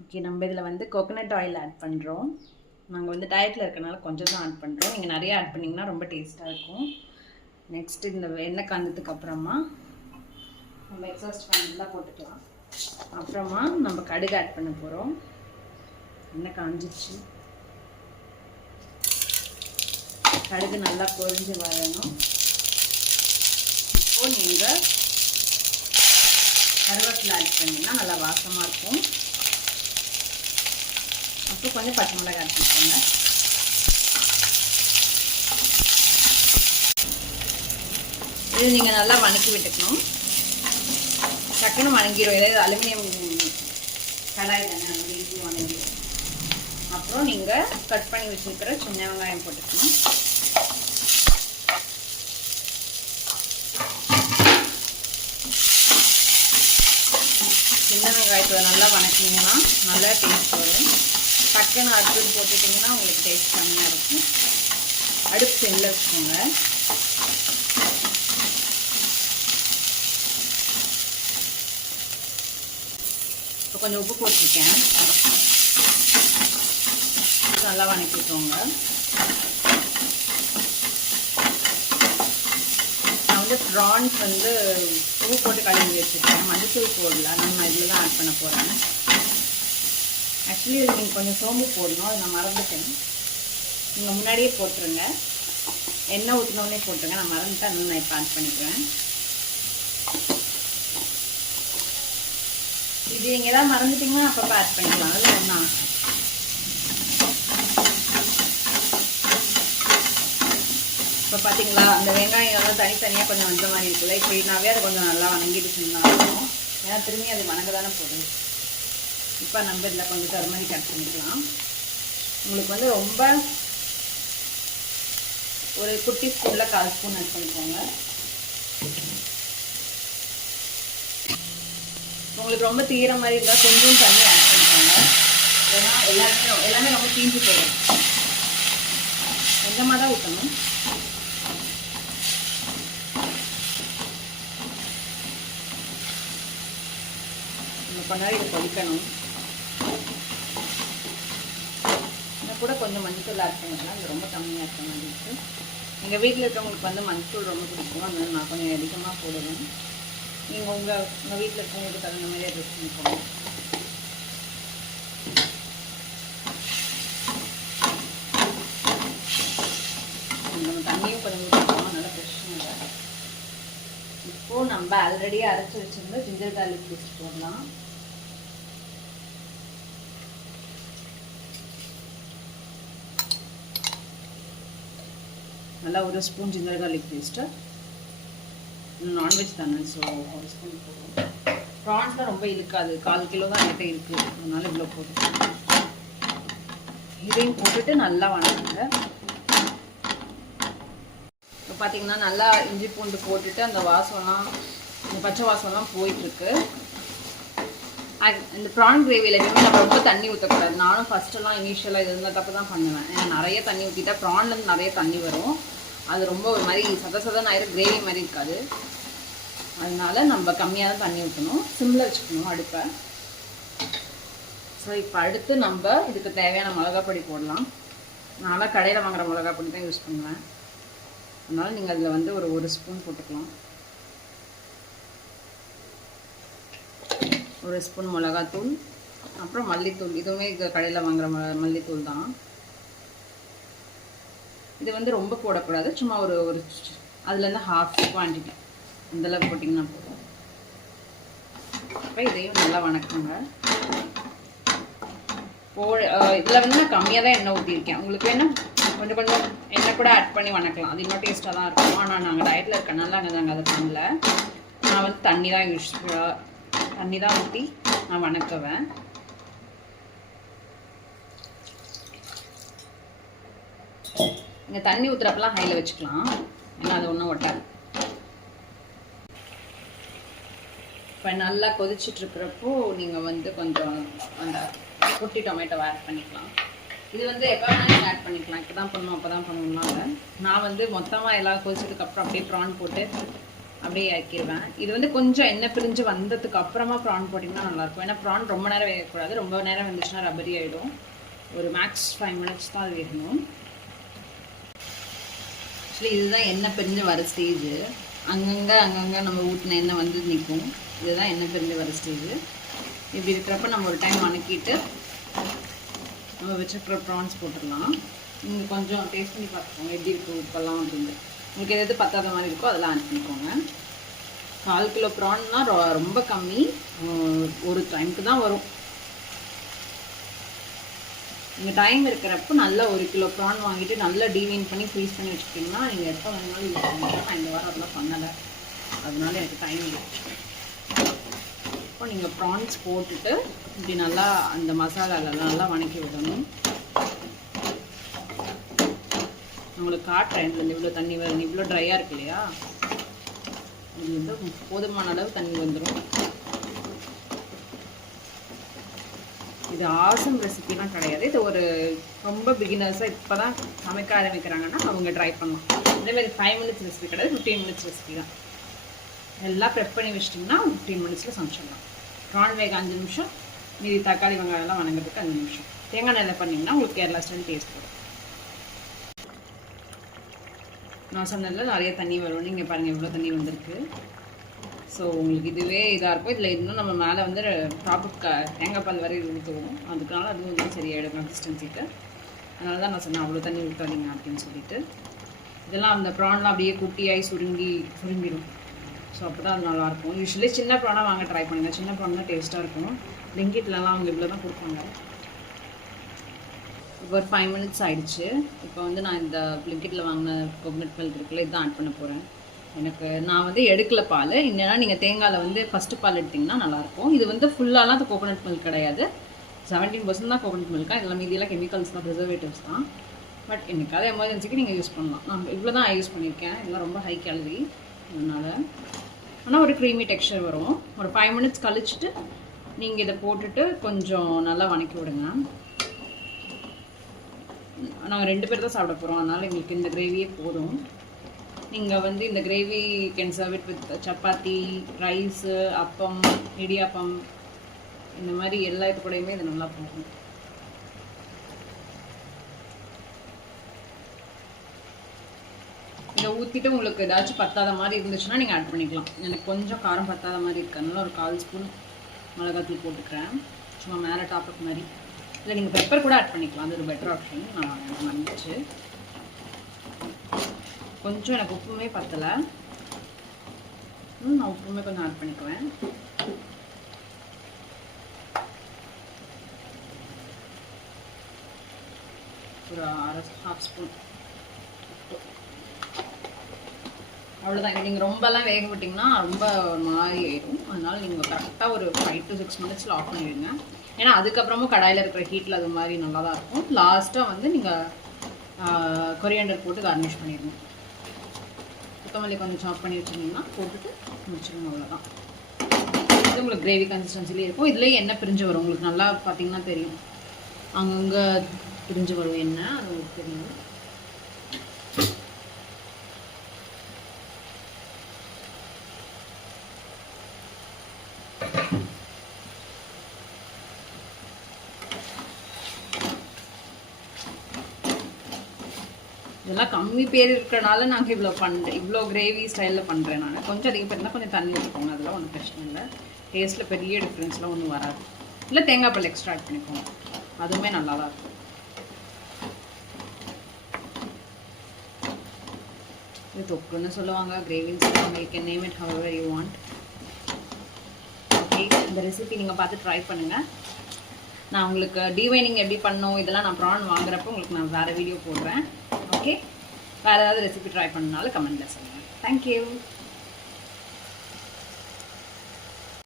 Okay, நம்ம இதில் வந்து கோகோனட் ஆயில் ஆட் பண்ணுறோம். நாங்கள் வந்து டயட்டில் இருக்கனால கொஞ்சம் தான் ஆட் பண்ணுறோம். நீங்கள் நிறைய ஆட் பண்ணிங்கன்னா ரொம்ப டேஸ்ட்டாக இருக்கும். நெக்ஸ்ட்டு இந்த எண்ணெய் காய்ஞ்சதுக்கு அப்புறமா நம்ம எக்ஸாஸ்ட் ஃபேன்லாம் போட்டுக்கலாம். அப்புறமா நம்ம கடுகு ஆட் பண்ண போகிறோம். எண்ணெய் காஞ்சிச்சு, கடுகு நல்லா பொரிஞ்சு வரணும். இப்போது நீங்கள் கருவேப்பிலை ஆட் பண்ணிங்கன்னா நல்லா வாசமாக இருக்கும். அப்புறம் கொஞ்சம் பச்சை மிளகாய் ஆட் பண்ணிக்கோங்க. இது நீங்கள் நல்லா வணக்கி விட்டுக்கணும். டக்குன்னு வணங்கிடும். ஏதாவது அலுமினியம் கடாய் தானே, நம்ம ஈஸியாக வணங்கிடும். அப்புறம் நீங்கள் கட் பண்ணி வச்சுருக்கிற சின்ன வெங்காயம் போட்டுக்கணும். சின்ன வெங்காயத்தை நல்லா வணக்கிங்கன்னா நல்லா டேஸ்ட் வரும். டக்குன்னு அடுப்பு போட்டுட்டிங்கன்னா உங்களுக்கு டேஸ்ட் கம்மியாக இருக்கும். அடுப்பு செல்ல வச்சுக்கோங்க. இப்போ கொஞ்சம் உப்பு போட்டிருக்கேன். நல்லா வணக்கிக்கோங்க. நான் வந்து ப்ரான்ஸ் வந்து உப்பு போட்டு கழுவி வச்சுருக்கேன். மஞ்சள் போடல, நம்ம இதில் தான் ஆட் பண்ண போகிறேன். ஆக்சுவலி இது நீங்கள் கொஞ்சம் சோம்பு போடணும், அது நான் மறந்துட்டேன். நீங்கள் முன்னாடியே போட்டுருங்க. எண்ணெய் ஊற்றினோடனே போட்டுருங்க. நான் மறந்துட்டேன், அதனால நான் இப்போ ஆட் பண்ணிக்கிறேன். இது நீங்கள் எதாவது மறந்துட்டிங்கன்னா அப்பப்போ ஆட் பண்ணிக்கலாம். அதில் ஒன்றா இப்போ பார்த்தீங்களா, அந்த வெங்காயம் எல்லாம் தனித்தனியாக கொஞ்சம் வந்த மாதிரி இருக்குல்ல. இப்போ இதுனாவே அது கொஞ்சம் நல்லா வணங்கிட்டு செஞ்சாலும், ஏன்னா திரும்பி அது வணங்க தானே போகுது. இப்போ நம்ம இதில் கொஞ்சம் டர்மரிக் ஆட் பண்ணிக்கலாம். உங்களுக்கு வந்து ரொம்ப ஒரு குட்டி ஸ்பூனில் 1/4 ஸ்பூன் ஆட் பண்ணிக்கோங்க. உங்களுக்கு ரொம்ப தீர மாதிரி இருந்தால் கொஞ்சம் தண்ணி ஆட் பண்ணிக்கோங்க. ஏன்னா எல்லாமே ரொம்ப தீஞ்சு போகும். கொஞ்சமாக தான் ஊற்றணும். கொஞ்ச நேரம் இது கொதிக்கணும். கூட கொஞ்சம் மஞ்சள் ஆட் பண்ணிக்கலாம். இது ரொம்ப கம்மியாக இருக்க மாதிரி இருக்குது. எங்கள் வீட்டில் இருக்கவங்களுக்கு வந்து மஞ்சள் ரொம்ப பிடிக்கும், அதனால நான் கொஞ்சம் அதிகமாக போடுவேன். நீங்கள் உங்கள் வீட்டில் இருக்கவங்களுக்கு தகுந்த மாதிரி அட்ஜஸ்ட் பண்ணிக்கோங்க. நம்ம தண்ணியும் கொஞ்சம் ஊற்றிக்கலாம், நல்லா பிரச்சனை இல்லை. இப்போது நம்ம ஆல்ரெடி அரைச்சி வச்சுருந்த ஜிஞ்சர் கார்லிக் பேஸ்ட் போடலாம். நல்லா ஒரு spoon ginger garlic paste. Non veg தானே, ஸோ ஒரு ஸ்பூன் போடுவோம். ப்ரான்ஸ்லாம் ரொம்ப இழுக்காது, 1/4 கிலோ தான் என்கிட்ட இருக்குது, அதனால இவ்வளோ போடுவோம். இதையும் போட்டுட்டு நல்லா வணங்குங்க. இப்போ பார்த்தீங்கன்னா நல்லா இஞ்சி பூண்டு போட்டுட்டு அந்த வாசம்லாம், இந்த பச்சை வாசம்லாம் போயிட்டுருக்கு. இந்த ப்ரான் கிரேவியில் எப்பவுமே நம்ம ரொம்ப தண்ணி ஊற்றக்கூடாது. நானும் ஃபஸ்ட்டெல்லாம் இனிஷியலாக இது இருந்த தப்பு தான் பண்ணுவேன். ஏன்னா நிறைய தண்ணி ஊற்றிட்டா ப்ரான்லேருந்து நிறைய தண்ணி வரும். அது ரொம்ப ஒரு மாதிரி சதன்னு ஆயிரும், கிரேவி மாதிரி இருக்காது. அதனால நம்ம கம்மியாக தான் தண்ணி ஊற்றணும், சிம்மில் வச்சுக்கணும் அடுப்பை. ஸோ இப்போ அடுத்து நம்ம இதுக்கு தேவையான மிளகாப்பொடி போடலாம். நான்லாம் கடையில் வாங்குகிற மிளகாப்பொடி தான் யூஸ் பண்ணுவேன். அதனால் நீங்கள் அதில் வந்து ஒரு ஸ்பூன் போட்டுக்கலாம். 1 ஸ்பூன் மிளகாத்தூள், அப்புறம் மல்லித்தூள். இதுவுமே கடையில் வாங்குகிற மல்லித்தூள் தான். இது வந்து ரொம்ப போடக்கூடாது, சும்மா ஒரு அதுலேருந்து ½ குவான்டிட்டி அந்தளவுக்கு போட்டிங்கன்னா போதும். இப்போ இதையும் நல்லா வணக்குங்க. இதில் வந்து நான் கம்மியாக தான் எண்ணெய் ஊற்றிருக்கேன். உங்களுக்கு வேணும் கொஞ்சம் கொஞ்சம் எண்ணெய் கூட ஆட் பண்ணி வணக்கலாம், அது இன்னும் டேஸ்ட்டாக தான் இருக்கும். ஆனால் நாங்கள் டயட்டில் இருக்கனால நாங்கள் அதை பண்ணல. நான் வந்து தண்ணி தான் ஊற்றி நான் வணக்குவேன். நீங்கள் தண்ணி ஊற்றுறப்பெல்லாம் ஹையில் வச்சுக்கலாம், ஏன்னா அது ஒன்றும் ஒட்டாது. இப்போ நல்லா கொதிச்சிட்ருக்கிறப்போ நீங்கள் வந்து கொஞ்சம் அந்த குட்டி டொமேட்டோவை ஆட் பண்ணிக்கலாம். இது வந்து எப்போ வேணாலும் ஆட் பண்ணிக்கலாம். இப்போ தான் பண்ணணும் அப்போ தான் பண்ணணும்னால நான் வந்து மொத்தமாக எல்லாம் கொதிச்சதுக்கப்புறம் அப்படியே ப்ரான் போட்டு அப்படியே இறக்கிடுவேன். இது வந்து கொஞ்சம் எண்ணெய் பிரிஞ்சு வந்ததுக்கு அப்புறமா ப்ரான் போட்டிங்கன்னா நல்லாயிருக்கும். ஏன்னா ப்ரான் ரொம்ப நேரம் வேகக்கூடாது, ரொம்ப நேரம் வந்துச்சுன்னா ரப்பரி ஆகிடும். ஒரு மேக்ஸ் 5 மினிட்ஸ் தான் அது வேகணும். ஆக்சுவலி இதுதான் எண்ணெய் பிரிஞ்சு வர ஸ்டேஜ். அங்கங்கே நம்ம ஊற்றின எண்ணெய் வந்து நிற்கும். இதுதான் எண்ணெய் பிரிஞ்சு வர ஸ்டேஜ். இப்படி இருக்கிறப்ப நம்ம ஒரு டைம் வணக்கிட்டு நம்ம வச்சுருக்கிற ப்ரான்ஸ் போட்டுடலாம். நீங்கள் கொஞ்சம் டேஸ்ட் பண்ணி பார்த்துக்கோங்க எப்படி இருக்குது உப்பெல்லாம் அப்படின்னு. உங்களுக்கு எது பத்தாத மாதிரி இருக்கோ அதெல்லாம் ஆட் பண்ணிக்கோங்க. 4 கிலோ ப்ரான்னா ரொம்ப கம்மி, ஒரு டைமுக்கு தான் வரும். நீங்கள் டைம் இருக்கிறப்போ நல்லா 1 கிலோ ப்ரான் வாங்கிட்டு நல்லா டீவைன் பண்ணி ஃப்ரீஸ் பண்ணி வச்சுக்கிட்டிங்கன்னா நீங்கள் எப்போ வேணாலும் யூஸ் பண்ணிக்கலாம். நான் இந்த வாரம் அதெல்லாம் பண்ணலை, அதனால எனக்கு டைம் இல்லை. இப்போ நீங்கள் ப்ரான்ஸ் போட்டுட்டு இப்படி நல்லா அந்த மசாலாலெல்லாம் நல்லா வணக்கி விடணும். உங்களுக்கு காட்டுறேன் வந்து இவ்வளோ தண்ணி வருது, இவ்வளோ ட்ரையாக இருக்கு இல்லையா, இது வந்து போதுமான அளவு தண்ணி வந்துடும். இது ஆசம் ரெசிபிலாம் கிடையாது, இது ஒரு ரொம்ப பிகினர்ஸாக இப்போ தான் சமைக்க ஆரம்பிக்கிறாங்கன்னா அவங்க ட்ரை பண்ணலாம். இதேமாதிரி 5 மினிட்ஸ் ரெசிபி கிடையாது, 15 மினிட்ஸ் ரெசிபி தான். எல்லாம் ப்ரெப் பண்ணி வச்சிட்டிங்கன்னா 15 மினிட்ஸில் சமைச்சிடலாம். ப்ரான் வேக 5 நிமிஷம், மீதி தக்காளி வெங்காயம்லாம் வணங்கிறதுக்கு 5 நிமிஷம். தேங்காய் எண்ணெயில் பண்ணிங்கன்னா உங்களுக்கு கேரளா ஸ்டைல் டேஸ்ட் வரும். நான் சொன்னதில்ல நிறைய தண்ணி வரும், நீங்கள் பாருங்கள் எவ்வளோ தண்ணி வந்திருக்கு. ஸோ உங்களுக்கு இதுவே இதாக இருக்கும். இதில் இன்னும் நம்ம மேலே வந்து டாப்புக்கு தேங்காய் பால் வரை ஊற்றுவோம், அதுக்கான அதுவும் வந்து சரியாயிடும் கன்சிஸ்டன்சிக்கு. அதனால தான் நான் சொன்னேன் அவ்வளோ தண்ணி ஊற்றாதீங்க அப்படின்னு சொல்லிட்டு. இதெல்லாம் அந்த ப்ரான்லாம் அப்படியே குட்டியாகி சுருங்கிடும். ஸோ அப்போ தான் அது நல்லாயிருக்கும். யூஸ்வலி சின்ன ப்ரானாக வாங்க ட்ரை பண்ணுங்கள், சின்ன ப்ரான் தான் டேஸ்ட்டாக இருக்கும். லிங்கிட்லலாம் அவங்க இவ்வளோ தான் கொடுப்பாங்க. இப்போ ஒரு 5 மினிட்ஸ் ஆகிடுச்சு. இப்போ வந்து நான் இந்த பிளிங்கிட்டில் வாங்கின கோகனட் மில்க் இருக்குல்ல இதுதான் ஆட் பண்ண போகிறேன். நான் வந்து எடுக்கல பால், என்னென்னா நீங்கள் தேங்காயில் வந்து ஃபஸ்ட்டு பால் எடுத்திங்கன்னா நல்லாயிருக்கும். இது வந்து ஃபுல்லாலாம் அது கோகனட் மில்க் கிடையாது, 17% தான் கோகனட் மில்காக. இதெல்லாம் மீதியெல்லாம் கெமிக்கல்ஸ் தான், ப்ரிசர்வேட்டிவ்ஸ் தான். பட் எனக்காவது எமர்ஜென்சிக்கு நீங்கள் யூஸ் பண்ணலாம். நான் இவ்வளோ தான் யூஸ் பண்ணியிருக்கேன், இதெல்லாம் ரொம்ப ஹை கேலரி அதனால். ஆனால் ஒரு க்ரீமி டெக்ஸ்சர் வரும். ஒரு 5 மினிட்ஸ் கழிச்சிட்டு நீங்கள் இதை போட்டுட்டு கொஞ்சம் நல்லா வணக்கி விடுங்க. நாங்கள் 2 பேர் தான் சாப்பிட போகிறோம், அதனால் எங்களுக்கு இந்த கிரேவியே போதும். நீங்கள் வந்து இந்த gravy can serve it with chapati, rice, அப்பம், இடியாப்பம், இந்த மாதிரி எல்லா இது கூடயுமே இது நல்லா போகும். இதை ஊற்றிட்டு உங்களுக்கு ஏதாச்சும் பத்தாத மாதிரி இருந்துச்சுன்னா நீங்கள் ஆட் பண்ணிக்கலாம். எனக்கு கொஞ்சம் காரம் பத்தாத மாதிரி இருக்கிறதுனால ஒரு 1/4 ஸ்பூன் மிளகாத்தூள் போட்டுக்கிறேன், சும்மா மேலே டாப்புக்கு மாதிரி. இல்லை நீங்கள் பெப்பர் கூட ஆட் பண்ணிக்கலாம், அது ஒரு பெட்டர் ஆப்ஷன். நான் வந்துச்சு கொஞ்சம் எனக்கு உப்புமே பத்தலை, நான் உப்புமே கொஞ்சம் ஆட் பண்ணிக்குவேன். ஒரு 1/2 ஸ்பூன். அவ்வளோதான். நீங்கள் ரொம்பலாம் வேக விட்டிங்கன்னா ரொம்ப மாதிரி ஆயிடும். அதனால் நீங்கள் கரெக்டாக ஒரு 5 to 6 மினிட்ஸில் ஆஃப் பண்ணிடுங்க. ஏன்னா அதுக்கப்புறமும் கடாயில் இருக்கிற ஹீட்டில் அது மாதிரி நல்லா தான் இருக்கும். லாஸ்ட்டாக வந்து நீங்கள் கொரியாண்டர் போட்டு கார்னிஷ் பண்ணிடணும். கொத்தமல்லி கொஞ்சம் சாப் பண்ணி வச்சுருந்தீங்கன்னா போட்டுட்டு முடிச்சிடணும், அவ்வளோதான். இது உங்களுக்கு கிரேவி கன்சிஸ்டன்சிலே இருக்கும். இதுலேயே எண்ணெய் பிரிஞ்சு வரும், உங்களுக்கு நல்லா பார்த்தீங்கன்னா தெரியும், அங்கங்கே பிரிஞ்சு வரும் எண்ணெய், அது உங்களுக்கு தெரியும். இதெல்லாம் கம்மி பேர் இருக்கிறனால நாங்கள் இவ்வளோ கிரேவி ஸ்டைலில் பண்ணுறேன். நான் கொஞ்சம் அதிகம் பேர்னா கொஞ்சம் தண்ணி ஊற்றிக்கோங்க, அதெல்லாம் ஒன்றும் பிரச்சனை இல்லை. டேஸ்ட்டில் பெரிய டிஃப்ரென்ஸ்லாம் ஒன்றும் வராது. இல்லை தேங்காய் பால் எக்ஸ்ட்ரா ஆட் பண்ணிக்கோங்க, அதுவுமே நல்லா தான் இருக்கும். இது தொக்குன்னு சொல்லுவாங்க, கிரேவின்னு சொல்லுவாங்க, you can name it however you want. Okay, இந்த ரெசிபி நீங்கள் பார்த்து ட்ரை பண்ணுங்கள். நான் உங்களுக்கு டிவைனிங் எப்படி பண்ணணும் இதெல்லாம் நான் ப்ரான் வாங்குறப்போ உங்களுக்கு நான் வேறு வீடியோ போடுறேன். ஓகே, வேறு ஏதாவது ரெசிபி ட்ரை பண்ணனாலும் கமெண்ட்டில் சொல்லுங்கள். தேங்க்யூ.